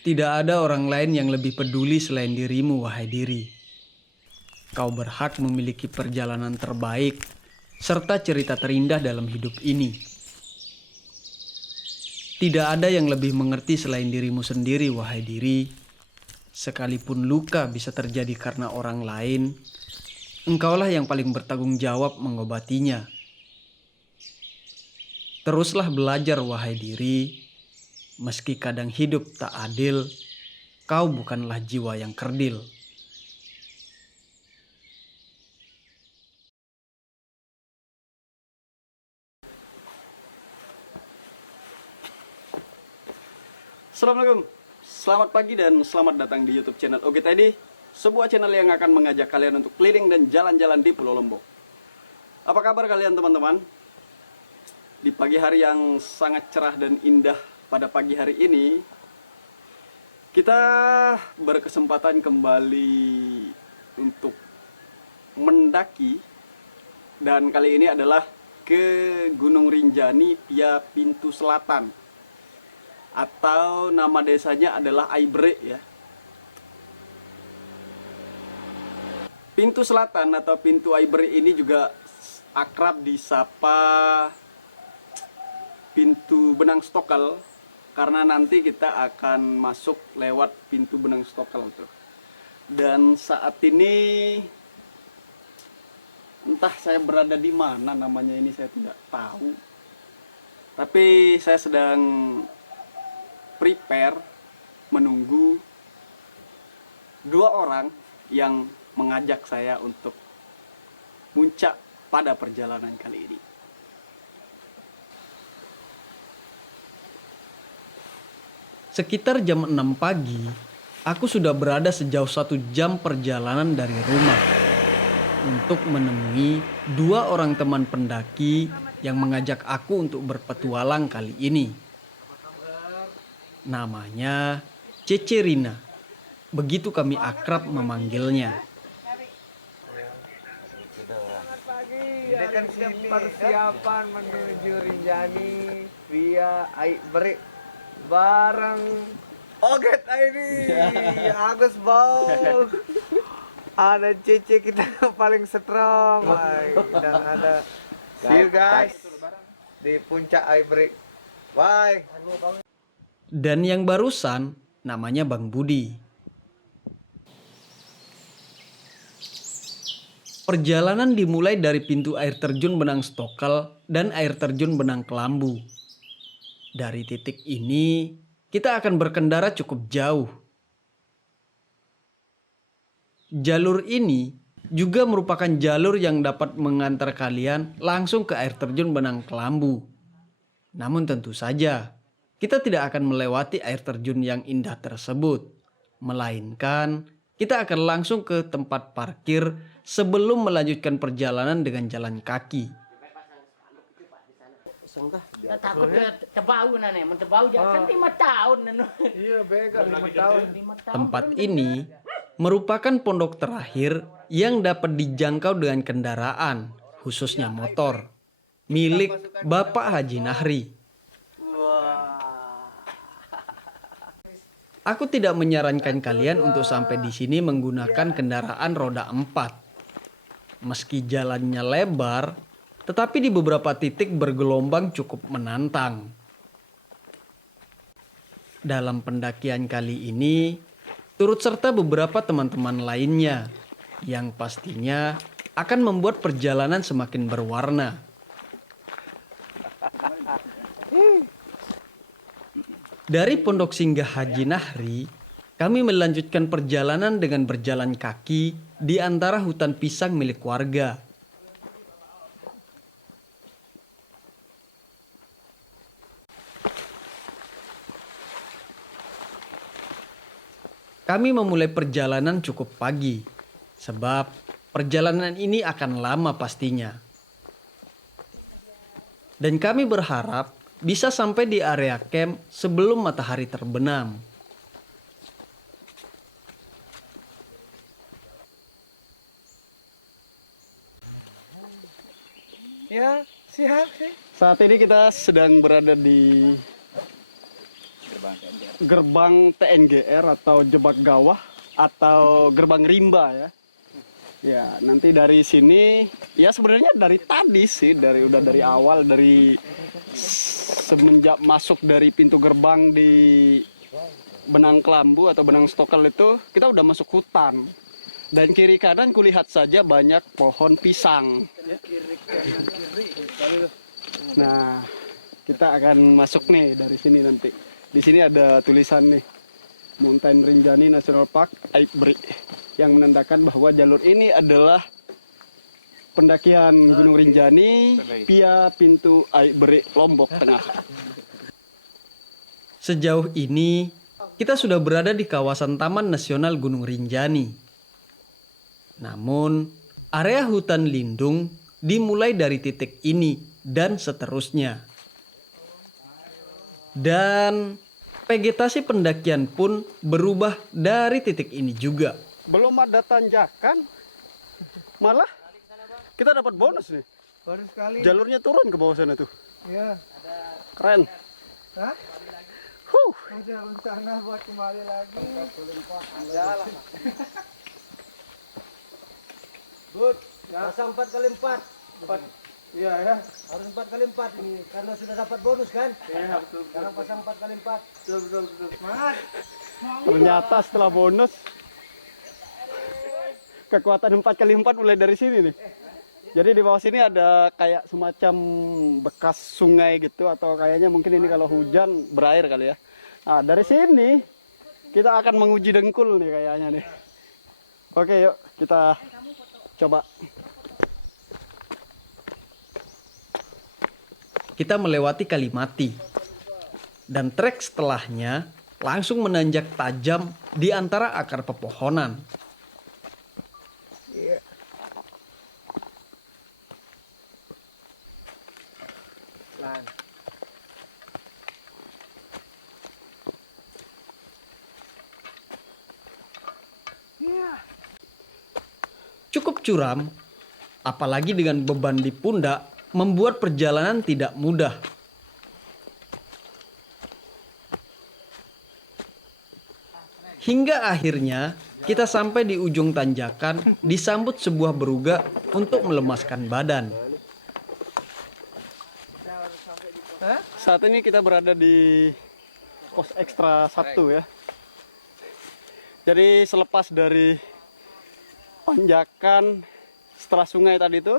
Tidak ada orang lain yang lebih peduli selain dirimu, wahai diri. Kau berhak memiliki perjalanan terbaik serta cerita terindah dalam hidup ini. Tidak ada yang lebih mengerti selain dirimu sendiri, wahai diri. Sekalipun luka bisa terjadi karena orang lain, engkaulah yang paling bertanggung jawab mengobatinya. Teruslah belajar, wahai diri. Meski kadang hidup tak adil, kau bukanlah jiwa yang kerdil. Assalamualaikum, selamat pagi dan selamat datang di YouTube channel Oge Teddy, sebuah channel yang akan mengajak kalian untuk keliling dan jalan-jalan di Pulau Lombok. Apa kabar kalian teman-teman? Di pagi hari yang sangat cerah dan indah pada pagi hari ini, kita berkesempatan kembali untuk mendaki, dan kali ini adalah ke Gunung Rinjani via Pintu Selatan, atau nama desanya adalah Aibre ya. Pintu Selatan atau Pintu Aibre ini juga akrab disapa Pintu Benang Stokal, karena nanti kita akan masuk lewat Pintu Benang Stokal tuh. Dan saat ini entah saya berada di mana, namanya ini saya tidak tahu. Tapi saya sedang prepare menunggu dua orang yang mengajak saya untuk puncak pada perjalanan kali ini. Sekitar jam 6 pagi, aku sudah berada sejauh 1 jam perjalanan dari rumah untuk menemui dua orang teman pendaki yang mengajak aku untuk berpetualang kali ini. Namanya Cece Rina, begitu kami akrab memanggilnya. Selamat pagi. Ini kan persiapan menuju Rinjani via Aibre bareng Oget ini. Agus Bau. Ada Cece kita paling strong, dan ada see you guys di puncak Aibre. Bye. Dan yang barusan namanya Bang Budi. Perjalanan dimulai dari pintu air terjun Benang Stokal dan air terjun Benang Kelambu. Dari titik ini, kita akan berkendara cukup jauh. Jalur ini juga merupakan jalur yang dapat mengantar kalian langsung ke air terjun Benang Kelambu. Namun tentu saja, kita tidak akan melewati air terjun yang indah tersebut, melainkan kita akan langsung ke tempat parkir sebelum melanjutkan perjalanan dengan jalan kaki. Takut terbau nane, mentebau jangan 5 tahun nanu. Iya, bega 5 tahun. Tempat ini merupakan pondok terakhir yang dapat dijangkau dengan kendaraan, khususnya motor, milik Bapak Haji Nahri. Aku tidak menyarankan kalian untuk sampai di sini menggunakan kendaraan roda 4. Meski jalannya lebar, tetapi di beberapa titik bergelombang cukup menantang. Dalam pendakian kali ini, turut serta beberapa teman-teman lainnya yang pastinya akan membuat perjalanan semakin berwarna. Dari Pondok Singgah Haji Nahri, kami melanjutkan perjalanan dengan berjalan kaki di antara hutan pisang milik warga. Kami memulai perjalanan cukup pagi, sebab perjalanan ini akan lama pastinya. Dan kami berharap bisa sampai di area camp sebelum matahari terbenam. Ya, siap sih. Saat ini kita sedang berada di gerbang TNGR atau jebak gawah atau gerbang rimba ya. Ya, nanti dari sini ya sebenarnya dari tadi sih, udah dari awal, dari semenjak masuk dari pintu gerbang di Benang Kelambu atau Benang Stokal itu kita udah masuk hutan. Dan kiri kanan kulihat saja banyak pohon pisang. Nah, kita akan masuk nih dari sini nanti. Di sini ada tulisan nih, Mountain Rinjani National Park Aik Beri, yang menandakan bahwa jalur ini adalah pendakian Gunung Rinjani via pintu Aik Beri, Lombok Tengah. Sejauh ini, kita sudah berada di kawasan Taman Nasional Gunung Rinjani. Namun, area hutan lindung dimulai dari titik ini dan seterusnya. Dan vegetasi pendakian pun berubah dari titik ini juga. Belum ada tanjakan, malah kita dapat bonus nih. Baru sekali. Jalurnya turun ke bawah sana tuh. Ya. Keren. Hah? Huh. Ada rencana buat kembali lagi. Bud, pasang 4x4. 4. Iya ya. Harus 4x4 ini karena sudah dapat bonus kan? Iya, betul. Sekarang pasang 4x4. Betul. Semangat. Ternyata setelah bonus kekuatan 4x4 mulai dari sini nih. Jadi di bawah sini ada kayak semacam bekas sungai gitu, atau kayaknya mungkin ini kalau hujan berair kali ya. Nah, dari sini kita akan menguji dengkul nih kayaknya nih. Oke, yuk kita coba. Kita melewati Kalimati. Dan trek setelahnya langsung menanjak tajam di antara akar pepohonan. Cukup curam, apalagi dengan beban di pundak, membuat perjalanan tidak mudah. Hingga akhirnya kita sampai di ujung tanjakan, disambut sebuah beruga untuk melemaskan badan. Saat ini kita berada di pos ekstra 1 ya. Jadi selepas dari tanjakan setelah sungai tadi itu,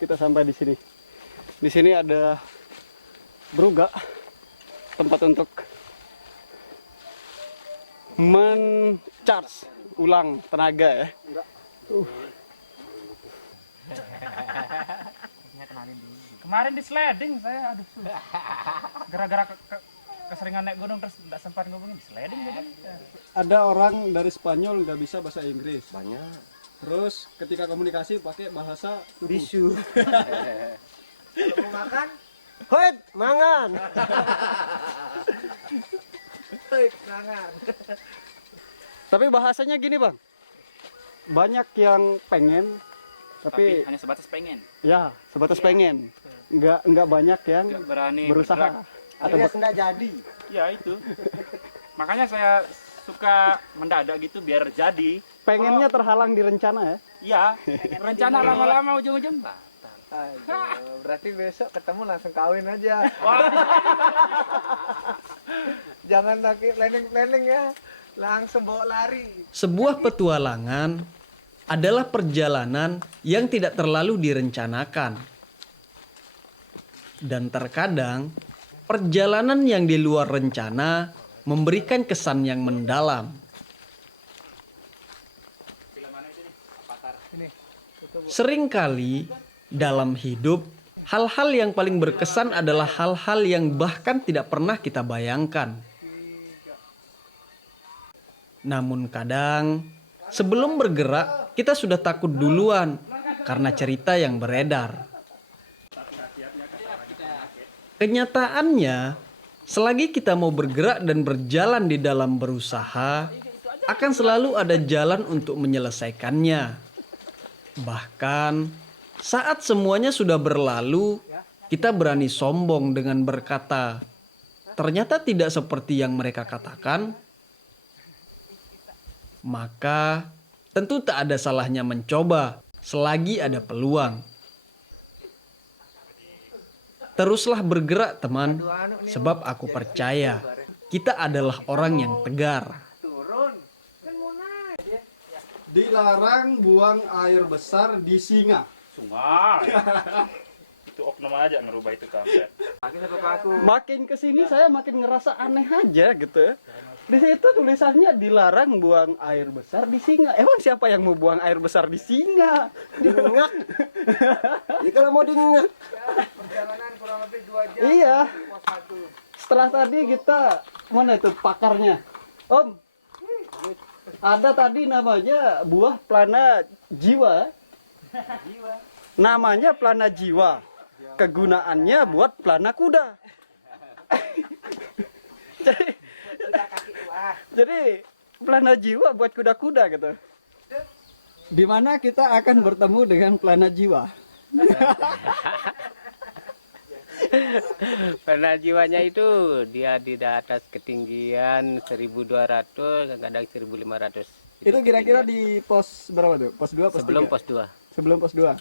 kita sampai di sini. Di sini ada beruga, tempat untuk men-charge ulang tenaga ya. Kemarin di sliding saya, aduh, gara-gara keseringan naik gunung terus tidak sempat ngomongin sliding jadi. Ada orang dari Spanyol nggak bisa bahasa Inggris. Banyak. Terus ketika komunikasi pakai bahasa bisu. Kalau mau makan, hoit, mangan. Hoit, mangan. Tapi bahasanya gini bang, banyak yang pengen, tapi hanya sebatas pengen. ya sebatas pengen, nggak banyak yang Nggak berani berusaha. bergerak. Atau Alias nggak jadi. Ya itu. Makanya saya suka mendadak gitu biar jadi. pengennya terhalang di rencana ya. Iya, rencana lama-lama ujung-ujung batal. Aduh, berarti besok ketemu langsung kawin aja. Jangan lagi planning ya. Langsung bawa lari. Sebuah petualangan adalah perjalanan yang tidak terlalu direncanakan. Dan terkadang perjalanan yang di luar rencana memberikan kesan yang mendalam. Seringkali dalam hidup, hal-hal yang paling berkesan adalah hal-hal yang bahkan tidak pernah kita bayangkan. Namun kadang, sebelum bergerak, kita sudah takut duluan karena cerita yang beredar. Kenyataannya, selagi kita mau bergerak dan berjalan di dalam berusaha, akan selalu ada jalan untuk menyelesaikannya. Bahkan, saat semuanya sudah berlalu, kita berani sombong dengan berkata, ternyata tidak seperti yang mereka katakan, maka tentu tak ada salahnya mencoba selagi ada peluang. Teruslah bergerak teman, sebab aku percaya kita adalah orang yang tegar. Dilarang buang air besar di singa. Sungai. Itu oknum aja ngerubah itu kampret. Makin kesini saya makin ngerasa aneh aja gitu ya. Di situ tulisannya dilarang buang air besar di singa. Emang siapa yang mau buang air besar di singa? Diingat. Ya kalau mau diingat. Iya. Setelah tadi kita mana itu pakarnya? Om. Ada tadi namanya buah pelana jiwa. Namanya pelana jiwa. Kegunaannya buat pelana kuda. Jadi pelana jiwa buat kuda-kuda gitu. Di mana kita akan bertemu dengan pelana jiwa? Karena jiwanya itu dia di atas ketinggian 1.200, kadang 1.500. Itu kira-kira di pos berapa tuh? Pos 2, pos sebelum 3? pos 2. Sebelum pos 2.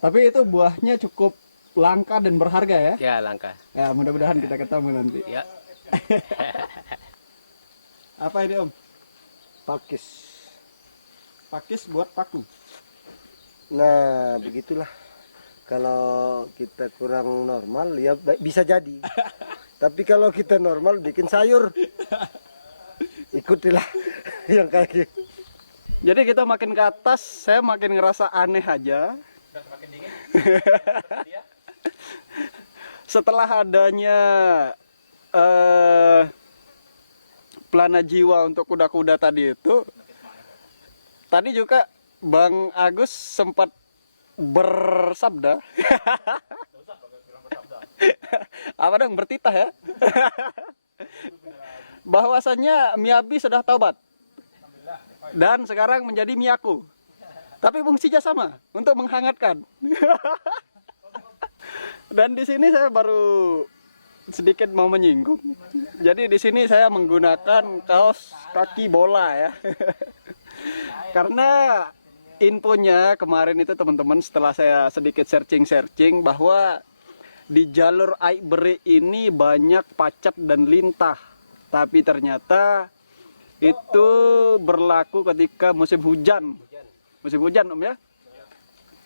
Tapi itu buahnya cukup langka dan berharga ya? Ya, langka. Ya, mudah-mudahan kita ketemu nanti. Ya. Apa ini Om? Pakis. Pakis buat paku. Nah, begitulah. Kalau kita kurang normal ya bisa jadi. Tapi kalau kita normal bikin sayur. Ikutilah yang kayak gitu. Jadi kita makin ke atas, saya makin ngerasa aneh aja. Setelah adanya pelana jiwa untuk kuda-kuda tadi itu, tadi juga Bang Agus sempat bersabda. Apa dong, bertitah ya? Bahwasanya Miyabi sudah taubat dan sekarang menjadi Miyaku, tapi fungsinya sama, untuk menghangatkan. Dan di sini saya baru sedikit mau menyinggung. Jadi di sini saya menggunakan kaos kaki bola ya. Karena infonya kemarin itu teman-teman, setelah saya sedikit searching bahwa di jalur Aikbere ini banyak pacet dan lintah. Tapi ternyata itu berlaku ketika musim hujan. Musim hujan Om ya.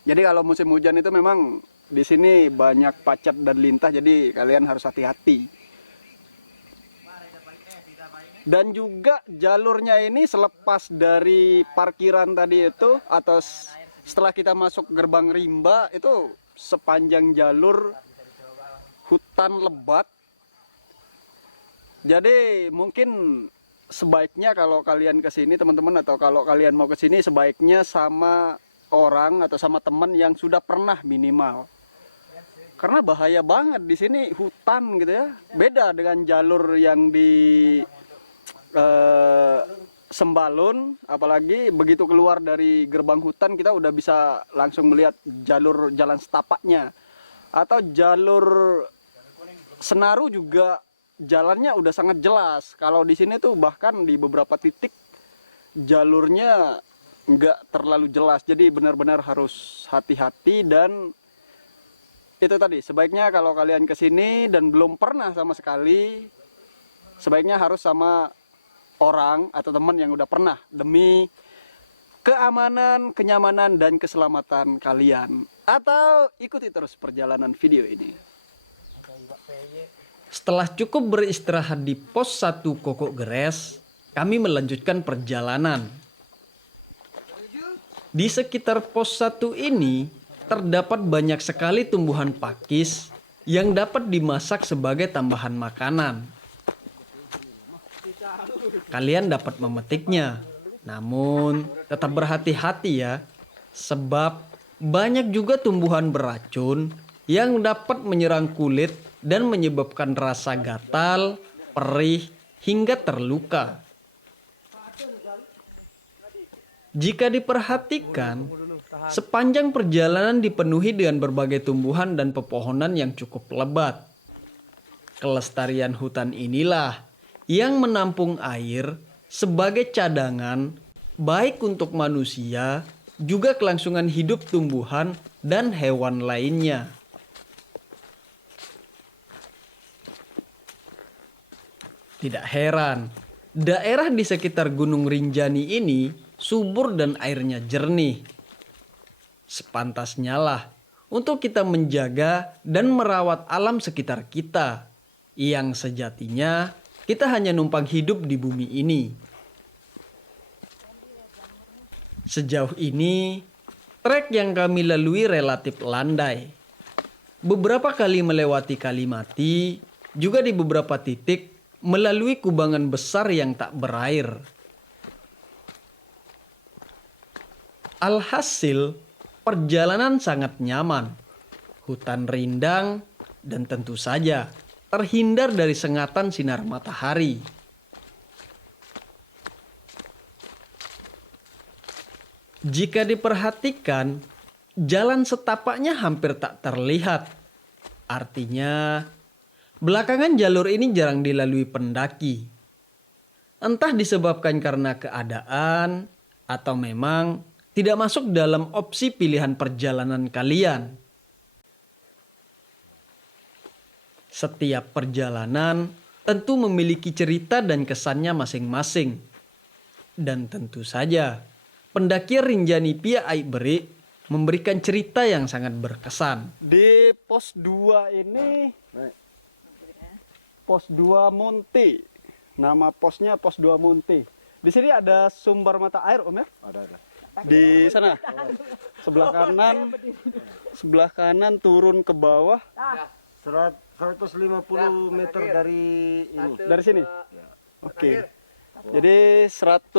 Jadi kalau musim hujan itu memang di sini banyak pacet dan lintah, jadi kalian harus hati-hati. Dan juga jalurnya ini selepas dari parkiran tadi itu, atau setelah kita masuk gerbang rimba itu sepanjang jalur hutan lebat. Jadi mungkin sebaiknya kalau kalian ke sini teman-teman, atau kalau kalian mau ke sini sebaiknya sama orang atau sama teman yang sudah pernah minimal. Karena bahaya banget di sini, hutan gitu ya. Beda dengan jalur yang di Sembalun, apalagi begitu keluar dari gerbang hutan kita udah bisa langsung melihat jalur jalan setapaknya. Atau jalur Senaru juga jalannya udah sangat jelas. Kalau di sini tuh bahkan di beberapa titik jalurnya nggak terlalu jelas. Jadi benar-benar harus hati-hati. Dan itu tadi, sebaiknya kalau kalian kesini dan belum pernah sama sekali, sebaiknya harus sama orang atau teman yang udah pernah, demi keamanan, kenyamanan, dan keselamatan kalian. Atau ikuti terus perjalanan video ini. Setelah cukup beristirahat di pos 1 Kokok Geres, kami melanjutkan perjalanan. Di sekitar pos 1 ini terdapat banyak sekali tumbuhan pakis yang dapat dimasak sebagai tambahan makanan. Kalian dapat memetiknya, namun tetap berhati-hati ya, sebab banyak juga tumbuhan beracun yang dapat menyerang kulit dan menyebabkan rasa gatal, perih, hingga terluka. Jika diperhatikan, sepanjang perjalanan dipenuhi dengan berbagai tumbuhan dan pepohonan yang cukup lebat. Kelestarian hutan inilah yang menampung air sebagai cadangan baik untuk manusia juga kelangsungan hidup tumbuhan dan hewan lainnya. Tidak heran, daerah di sekitar Gunung Rinjani ini subur dan airnya jernih. Sepantasnya lah untuk kita menjaga dan merawat alam sekitar kita, yang sejatinya kita hanya numpang hidup di bumi ini. Sejauh ini, trek yang kami lalui relatif landai. Beberapa kali melewati Kalimati, juga di beberapa titik melalui kubangan besar yang tak berair. Alhasil, perjalanan sangat nyaman. Hutan rindang dan tentu saja terhindar dari sengatan sinar matahari. Jika diperhatikan, jalan setapaknya hampir tak terlihat. Artinya, belakangan jalur ini jarang dilalui pendaki. Entah disebabkan karena keadaan atau memang tidak masuk dalam opsi pilihan perjalanan kalian. Setiap perjalanan tentu memiliki cerita dan kesannya masing-masing. Dan tentu saja, pendaki Rinjani Pia Aiberi memberikan cerita yang sangat berkesan. Di pos 2 ini, pos 2 Munti. Nama posnya pos 2 Munti. Di sini ada sumber mata air, Om ya? Ada. Di sana. Sebelah kanan turun ke bawah. 150 meter dari ini. Dari sini? Oke. Jadi 150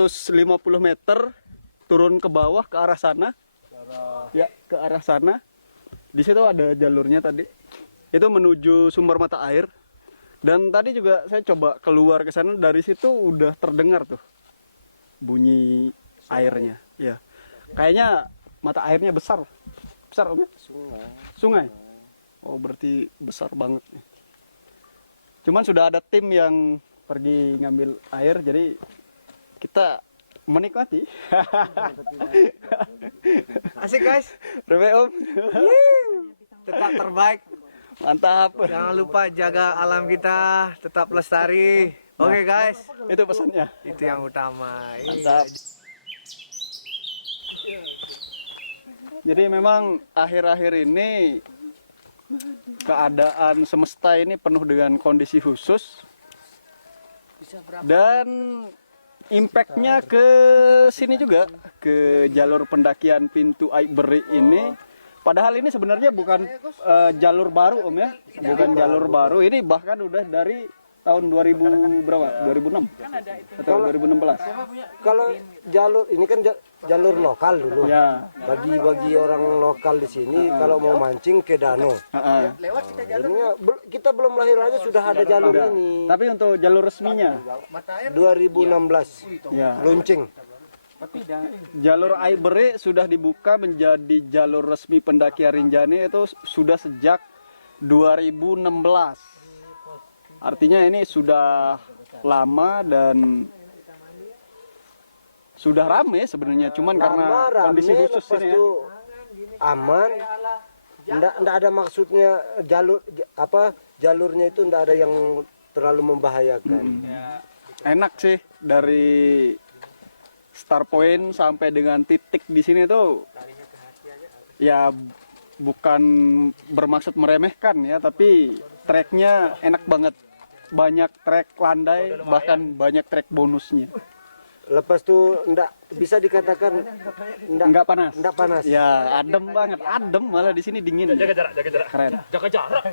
meter turun ke bawah ke arah sana. Ya, ke arah sana. Di situ ada jalurnya tadi. Itu menuju sumber mata air. Dan tadi juga saya coba keluar ke sana, dari situ udah terdengar tuh bunyi airnya. Ya. Kayaknya mata airnya besar. Besar, Om ya? Sungai. Oh, berarti besar banget nih. Cuman sudah ada tim yang pergi ngambil air, jadi kita menikmati. Asik guys, Rebe, Om. tetap terbaik. Mantap. Jangan lupa jaga alam kita, tetap lestari. Oke guys, Itu pesannya. itu yang utama. Mantap. Jadi memang akhir-akhir ini keadaan semesta ini penuh dengan kondisi khusus dan impactnya ke sini juga, ke jalur pendakian Pintu Aiberi ini. Padahal ini sebenarnya bukan jalur baru, Om ya, bukan jalur baru. Ini bahkan udah dari tahun 2000 berapa? 2006 atau 2016. Kalau jalur ini kan jalur lokal dulu. Ya. Bagi orang lokal di sini kalau mau mancing ke danau. Ini kita belum lahir aja sudah ada jalur ini. Tapi untuk jalur resminya 2016 ya. launching. Jalur Aiberi sudah dibuka menjadi jalur resmi pendakian Rinjani itu sudah sejak 2016. Artinya ini sudah lama dan sudah rame sebenarnya, cuman karena kondisi khusus lepas ini ya. itu aman. Nggak ada maksudnya jalurnya itu nggak ada yang terlalu membahayakan. Enak sih, dari start point sampai dengan titik di sini tuh ya bukan bermaksud meremehkan ya, tapi treknya enak banget, banyak trek landai, bahkan banyak trek bonusnya. Lepas itu nggak bisa dikatakan Nggak panas. nggak panas. Ya adem banget, adem malah di sini dingin. Jaga jarak, Keren. jaga jarak.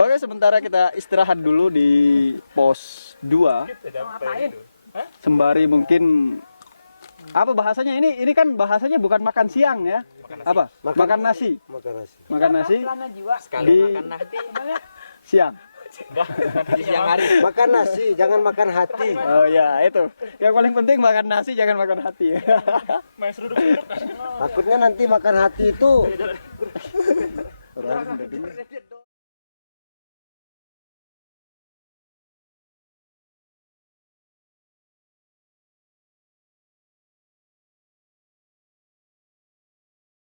Oke, sementara kita istirahat dulu di pos 2. Sembari mungkin apa bahasanya ini kan bahasanya bukan makan siang ya. Apa? Makan nasi. Makan nasi. Makan nasi di siang. Makan nasi, jangan makan hati. Oh ya, itu. Yang paling penting makan nasi, jangan makan hati. Main seruduk-seruduk. Takutnya nanti makan hati itu Orang udah dengar.